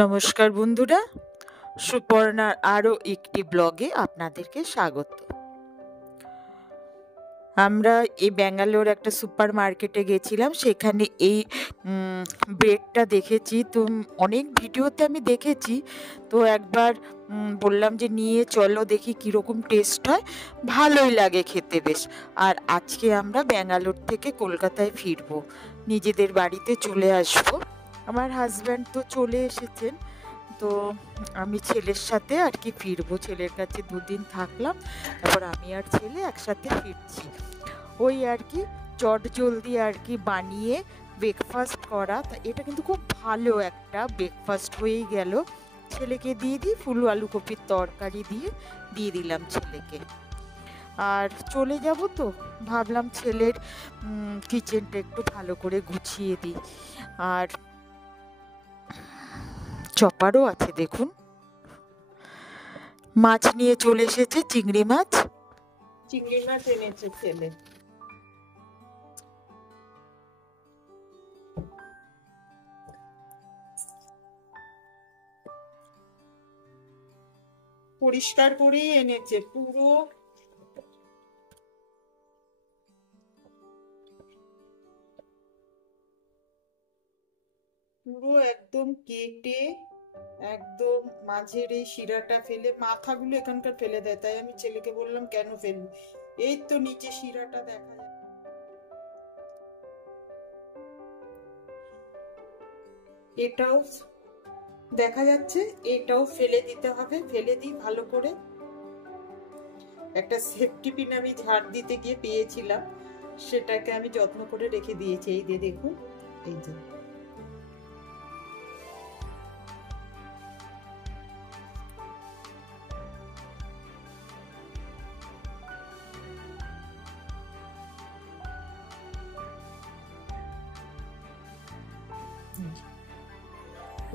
নমস্কার বন্ধুরা, সুপর্ণার আরও একটি ব্লগে আপনাদেরকে স্বাগত। আমরা এই ব্যাঙ্গালোর একটা সুপার মার্কেটে গেছিলাম, সেখানে এই ব্রেডটা দেখেছি। তো অনেক ভিডিওতে আমি দেখেছি, তো একবার বললাম যে নিয়ে চলো দেখি কীরকম টেস্ট হয়। ভালোই লাগে খেতে বেশ। আর আজকে আমরা ব্যাঙ্গালোর থেকে কলকাতায় ফিরবো, নিজেদের বাড়িতে চলে আসবো। আমার হাজব্যান্ড তো চলে এসেছেন, তো আমি ছেলের সাথে আর কি ফিরবো। ছেলের কাছে দুদিন থাকলাম, তারপর আমি আর ছেলে একসাথে ফিরছি। ওই আর কি চট জলদি আর কি বানিয়ে ব্রেকফাস্ট করা। তা এটা কিন্তু খুব ভালো একটা ব্রেকফাস্ট হয়েই গেল। ছেলেকে দিয়ে দিই, ফুল আলু কপির তরকারি দিয়ে দিলাম ছেলেকে। আর চলে যাব, তো ভাবলাম ছেলের কিচেনটা একটু ভালো করে গুছিয়ে দিই। আর চপারও আছে দেখুন, মাছ নিয়ে চলে এসেছে, চিংড়ি মাছ এনেছে ছেলে। পরিষ্কার করেই এনেছে, পুরো একদম কেটে, একদম মাঝের এই শিরাটা ফেলে, মাথাগুলো এখানকার ফেলে দেয়। তাই আমি ছেলেকে বললাম কেন ফেলবি, এই তো নিচে শিরাটা দেখা যায়। এটাও দেখা যাচ্ছে, এটাও ফেলে দিতে হবে। ফেলে দিই ভালো করে। একটা সেফটি পিন আমি ঝাড় দিতে গিয়ে পেয়েছিলাম, সেটাকে আমি যত্ন করে রেখে দিয়েছি। এই যে দেখুন, এই যে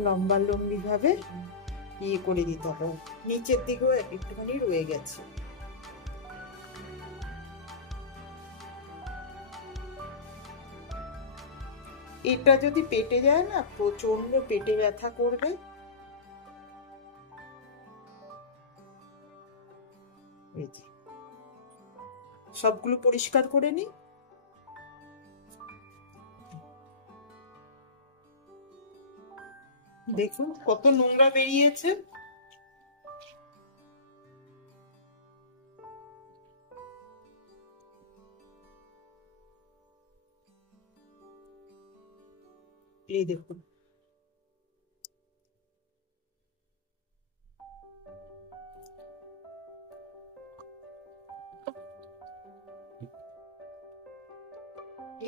লম্বা লম্বি ভাবে ইয়ে করে দিতে হবে। নিচের দিকেও একটুখানি রয়ে গেছে। এটা যদি পেটে যায় না, প্রচন্ড পেটে ব্যথা করবে। সবগুলো পরিষ্কার করে নি। দেখুন কত নোংরা বেরিয়েছে। এই দেখুন,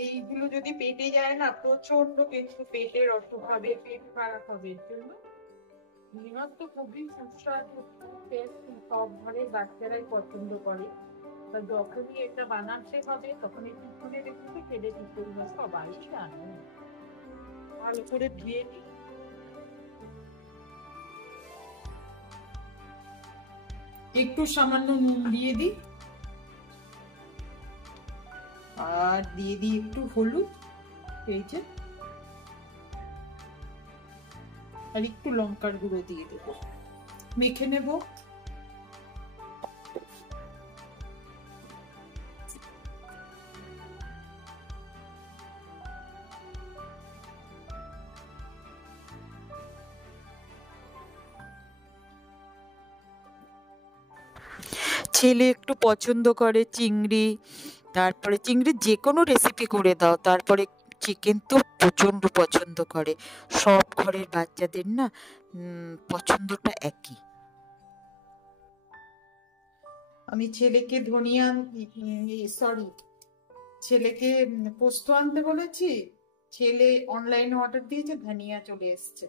এইগুলো যদি পেটে যায় না, প্রচন্ড কিন্তু পেটের অসুখ হবে, পেট খারাপ হবে। লিভার তো খুবই সুস্বাদু, সব ঘরের বাচ্চারাই পছন্দ করে। যখনই এটা বানাতে হবে তখন একটু খুলে রেখে ফেলে দিতে হবে, সবাই জানে। ভালো করে ধুয়ে নিই। একটু সামান্য নুন দিয়ে দিই, আর দিয়ে দিই একটু হলুদ, এই যে, আর একটু লঙ্কার গুঁড়ো দিয়ে দেবো। মেখে নেব। ছেলে একটু পছন্দ করে চিংড়ি, তারপরে চিংড়ির যে কোনো রেসিপি করে দাও। তারপরে চিকেন তো প্রচণ্ড পছন্দ করে। সব ঘরের বাচ্চাদের না পছন্দটা একই। আমি ছেলেকে ছেলেকে পোস্ত আনতে বলেছি। ছেলে অনলাইনে অর্ডার দিয়েছে, ধনিয়া চলে এসছে।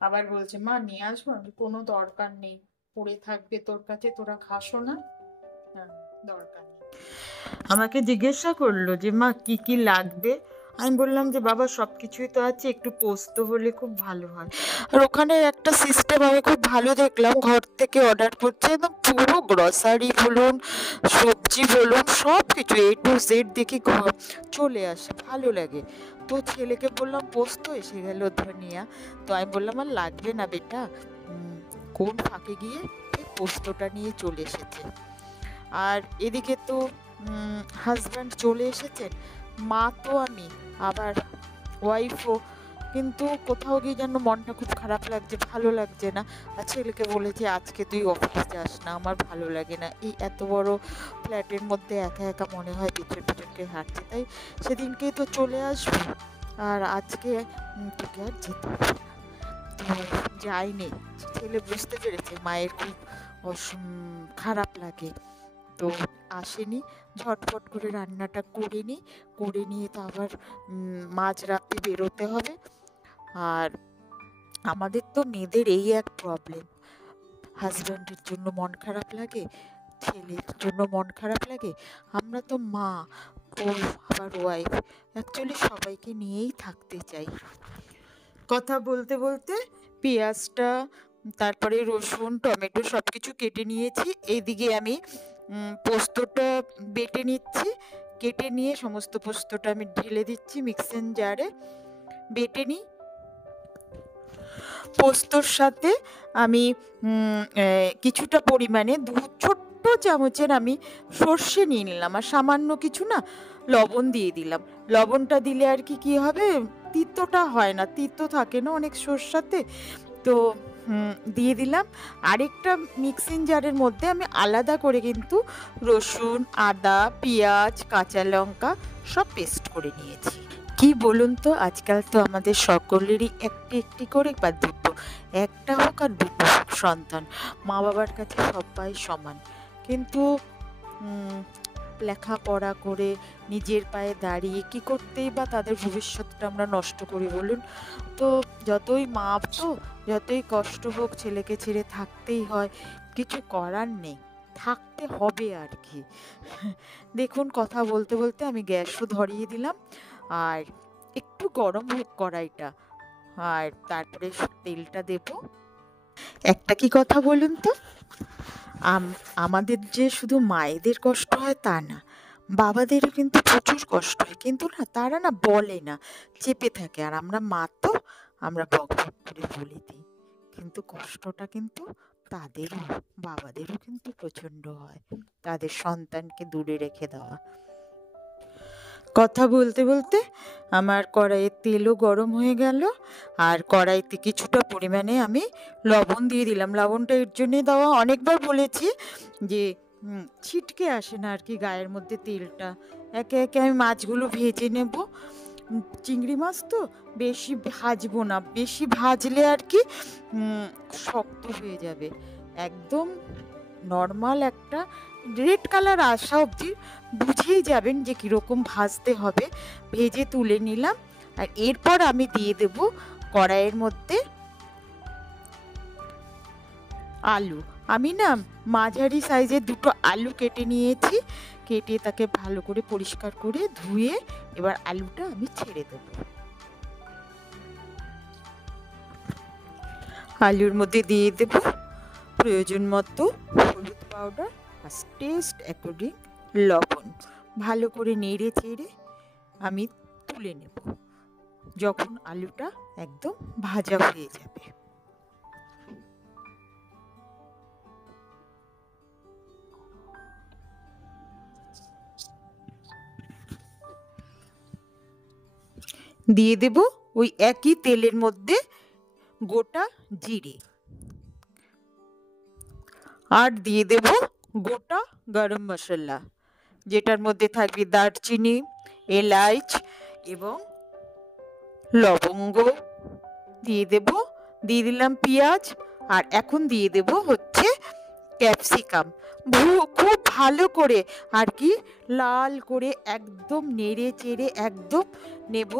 আবার বলছে মা নিয়ে আসবো। কোনো দরকার নেই, পড়ে থাকবে তোর কাছে, তোরা খাসো না, দরকার নেই। আমাকে জিজ্ঞাসা করলো যে মা কি কি লাগবে। আমি বললাম যে বাবা সব কিছুই তো আছে, একটু পোস্ত হলে খুব ভালো হয়। আর ওখানে একটা সিস্টেম আমি খুব ভালো দেখলাম, ঘর থেকে অর্ডার করছে, একদম পুরো গ্রসারি বলুন, সবজি বলুন, সব কিছু A to Z দেখি চলে আসে, ভালো লাগে। তো ছেলেকে বললাম পোস্ত, এসে গেল ধনিয়া। তো আমি বললাম আর লাগবে না বেটা, কোন ফাঁকে গিয়ে ঠিক পোস্তটা নিয়ে চলে এসেছে। আর এদিকে তো হাজব্যান্ড চলে এসেছেন, মা তো আমি, আবার ওয়াইফও, কিন্তু কোথাও গিয়ে যেন মনটা খুব খারাপ লাগছে, ভালো লাগছে না। আর ছেলেকে বলেছি আজকে তুই অফিস যাস না, আমার ভালো লাগে না, এই এত বড় ফ্ল্যাটের মধ্যে একা একা মনে হয় পিছন পিছনকে হাঁটছে, তাই সেদিনকেই তো চলে আসবো, আর আজকে তোকে আর যেতে হবে না। তো যাইনি। ছেলে বুঝতে পেরেছে মায়ের খুব খারাপ লাগে, তো আসেনি। ঝটফট করে রান্নাটা করে নিই, করে নিয়ে তো আবার মাঝরাতে বেরোতে হবে। আর আমাদের তো মেয়েদের এই এক প্রবলেম, হাজব্যান্ডের জন্য মন খারাপ লাগে, ছেলের জন্য মন খারাপ লাগে, আমরা তো মা, ও আবার ওয়াইফ, অ্যাকচুয়ালি সবাইকে নিয়েই থাকতে চাই। কথা বলতে বলতে পেঁয়াজটা, তারপরে রসুন টমেটো সব কিছু কেটে নিয়েছি। এইদিকে আমি পোস্তটা বেটে নিচ্ছি, কেটে নিয়ে সমস্ত পোস্তটা আমি ঢেলে দিচ্ছি মিক্সিং জারে, বেটে নিই। পোস্তর সাথে আমি কিছুটা পরিমাণে ছোট্ট চামচের আমি সর্ষে নিয়ে নিলাম, আর সামান্য কিছু না লবণ দিয়ে দিলাম। লবণটা দিলে আর কি হবে, তিতোটা হয় না, তিতো থাকে না অনেক সর্ষাতে, তো দিয়ে দিলাম। আরেকটা মিক্সিং জারের মধ্যে আমি আলাদা করে কিন্তু রসুন, আদা, পেঁয়াজ, কাঁচা লঙ্কা সব পেস্ট করে নিয়েছি। কি বলুন তো, আজকাল তো আমাদের সকলেরই একটি একটি করে বা দুটো, একটা হোক আর দুটো হোক সন্তান, মা বাবার কাছে সবাই সমান, কিন্তু লেখাপড়া করে নিজের পায়ে দাঁড়িয়ে কি করতেই বা তাদের ভবিষ্যৎটা আমরা নষ্ট করি বলুন। তো যতই মা তো যতই কষ্ট হোক ছেলেকে ছেড়ে থাকতেই হয়, কিছু করার নেই, থাকতে হবে আর কি। দেখুন কথা বলতে বলতে আমি গ্যাসও ধরিয়ে দিলাম, আর একটু গরম হোক কড়াইটা, আর তারপরে তেলটা দেব। একটা কি কথা বলুন তো, আমাদের যে শুধু মায়েদের কষ্ট হয় তা না, বাবাদেরও কিন্তু প্রচুর কষ্ট হয়, কিন্তু না তারা না বলে না, চেপে থাকে। আর আমরা মা তো আমরা বক বক করে বলে দিই, কিন্তু কষ্টটা কিন্তু তাদেরও, বাবাদেরও কিন্তু প্রচণ্ড হয়, তাদের সন্তানকে দূরে রেখে দেওয়া। কথা বলতে বলতে আমার কড়াইয়ের তেলও গরম হয়ে গেল, আর কড়াইতে কিছুটা পরিমাণে আমি লবণ দিয়ে দিলাম। লবণটা এর জন্যে দেওয়া, অনেকবার বলেছি যে ছিটকে আসে না আর কি গায়ের মধ্যে তেলটা। একে একে আমি মাছগুলো ভেজে নেব। চিংড়ি মাছ তো বেশি ভাজবো না, বেশি ভাজলে আর কি শক্ত হয়ে যাবে। একদম নর্মাল একটা রেড কালার আসা অবধি বুঝেই যাবেন যে কীরকম ভাজতে হবে। ভেজে তুলে নিলাম, আর এরপর আমি দিয়ে দেব কড়াইয়ের মধ্যে আলু। আমি না মাঝারি সাইজের দুটো আলু কেটে নিয়েছি, কেটে তাকে ভালো করে পরিষ্কার করে ধুয়ে এবার আলুটা আমি ছেড়ে দেব। আলুর মধ্যে দিয়ে দেব প্রয়োজন মতো হলুদ পাউডার আর টেস্ট অ্যাকর্ডিং লবণ। ভালো করে নেড়ে চেড়ে আমি তুলে নেব যখন আলুটা একদম ভাজা হয়ে যাবে। দিয়ে দেব ওই একই তেলের মধ্যে গোটা জিরে, আর দিয়ে দেব গোটা গরম মশলা, যেটার মধ্যে থাকবে দারচিনি, এলাচ এবং লবঙ্গ। দিয়ে দিলাম পেঁয়াজ, আর এখন দিয়ে দেব হচ্ছে ক্যাপসিকাম। খুব ভালো করে আর কি লাল করে একদম নেড়ে চেড়ে একদম নেব।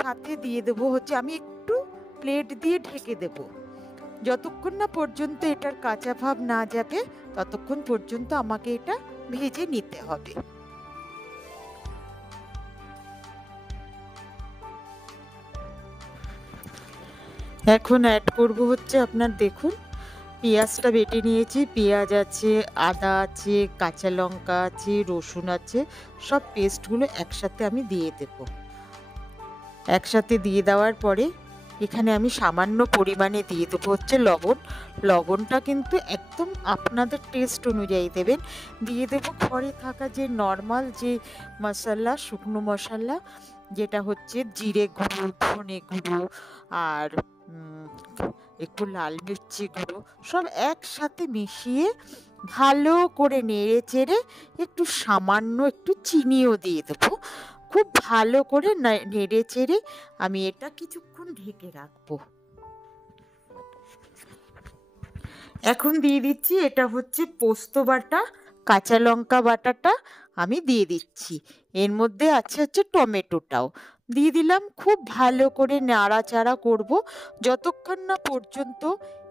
সাথে দিয়ে দেব হচ্ছে, আমি একটু প্লেট দিয়ে ঢেকে দেব, যতক্ষণ না পর্যন্ত এটার কাঁচা ভাব না যাবে ততক্ষণ পর্যন্ত আমাকে এটা ভেজে নিতে হবে। এখন অ্যাড করব হচ্ছে আপনার দেখুন পেঁয়াজটা বেটে নিয়েছি, পেঁয়াজ আছে, আদা আছে, কাঁচা লঙ্কা আছে, রসুন আছে, সব পেস্টগুলো একসাথে আমি দিয়ে দেব। একসাথে দিয়ে দেওয়ার পরে এখানে আমি সামান্য পরিমাণে দিয়ে দেবো হচ্ছে লবণ। লবণটা কিন্তু একদম আপনাদের টেস্ট অনুযায়ী দেবেন। দিয়ে দেবো ঘরে থাকা যে নর্মাল যে মশলা, শুকনো মশলা, যেটা হচ্ছে জিরে গুঁড়ো, ধনে গুঁড়ো আর একটু লাল মির্চি গুঁড়ো, সব একসাথে মিশিয়ে ভালো করে নেড়ে চেড়ে একটু সামান্য একটু চিনিও দিয়ে দেবো। খুব ভালো করে নেড়ে চেড়ে আমি এটা কিছুক্ষণ ঢেকে রাখবো। এখন দিয়ে দিচ্ছি এটা হচ্ছে পোস্ত বাটা, কাঁচা লঙ্কা বাটাটা আমি দিয়ে দিচ্ছি। এর মধ্যে আছে হচ্ছে টমেটোটাও দিয়ে দিলাম। খুব ভালো করে নাড়াচাড়া করব যতক্ষণ না পর্যন্ত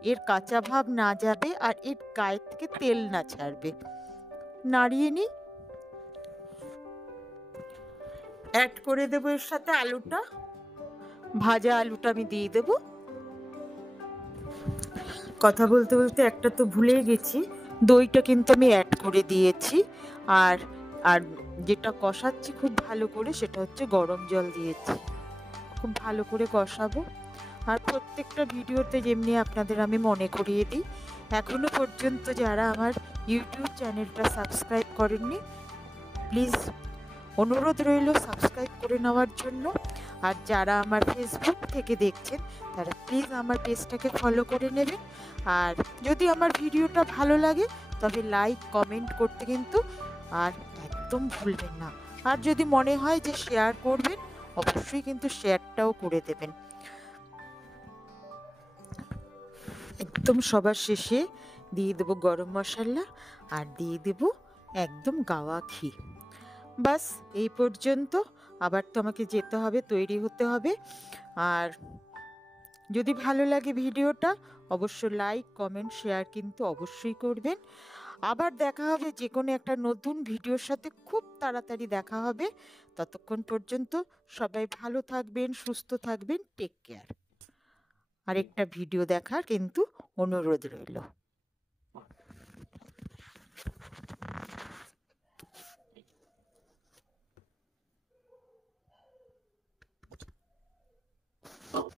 এর কাঁচা ভাব না যাবে আর এর গায়ে থেকে তেল না ছাড়বে। নাড়িয়ে নিই। অ্যাড করে দেবো এর সাথে আলুটা, ভাজা আলুটা আমি দিয়ে দেবো। কথা বলতে বলতে একটা তো ভুলেই গেছি, দইটা কিন্তু আমি অ্যাড করে দিয়েছি। আর আর যেটা কষাচ্ছি খুব ভালো করে সেটা হচ্ছে গরম জল দিয়েছি। খুব ভালো করে কষাবো। আর প্রত্যেকটা ভিডিওতে যেমনি আপনাদের আমি মনে করিয়ে দিই, এখনো পর্যন্ত যারা আমার ইউটিউব চ্যানেলটা সাবস্ক্রাইব করেননি, প্লিজ অনুরোধ রইল সাবস্ক্রাইব করে নেওয়ার জন্য। আর যারা আমার ফেসবুক থেকে দেখছেন তারা প্লিজ আমার পেজটাকে ফলো করে নেবেন। আর যদি আমার ভিডিওটা ভালো লাগে তবে লাইক কমেন্ট করতে কিন্তু আর একদম ভুলবেন না। আর যদি মনে হয় যে শেয়ার করবেন, অবশ্যই কিন্তু শেয়ারটাও করে দেবেন। একদম সবার শেষে দিয়ে দেবো গরম মশলা আর দিয়ে দেবো একদম গাওয়া ঘি। বাস এই পর্যন্ত। আবার তো আমাকে যেতে হবে, তৈরি হতে হবে। আর যদি ভালো লাগে ভিডিওটা অবশ্য লাইক কমেন্ট শেয়ার কিন্তু অবশ্যই করবেন। আবার দেখা হবে যে কোনো একটা নতুন ভিডিওর সাথে, খুব তাড়াতাড়ি দেখা হবে। ততক্ষণ পর্যন্ত সবাই ভালো থাকবেন, সুস্থ থাকবেন, টেক কেয়ার। আরেকটা ভিডিও দেখার কিন্তু অনুরোধ রইল।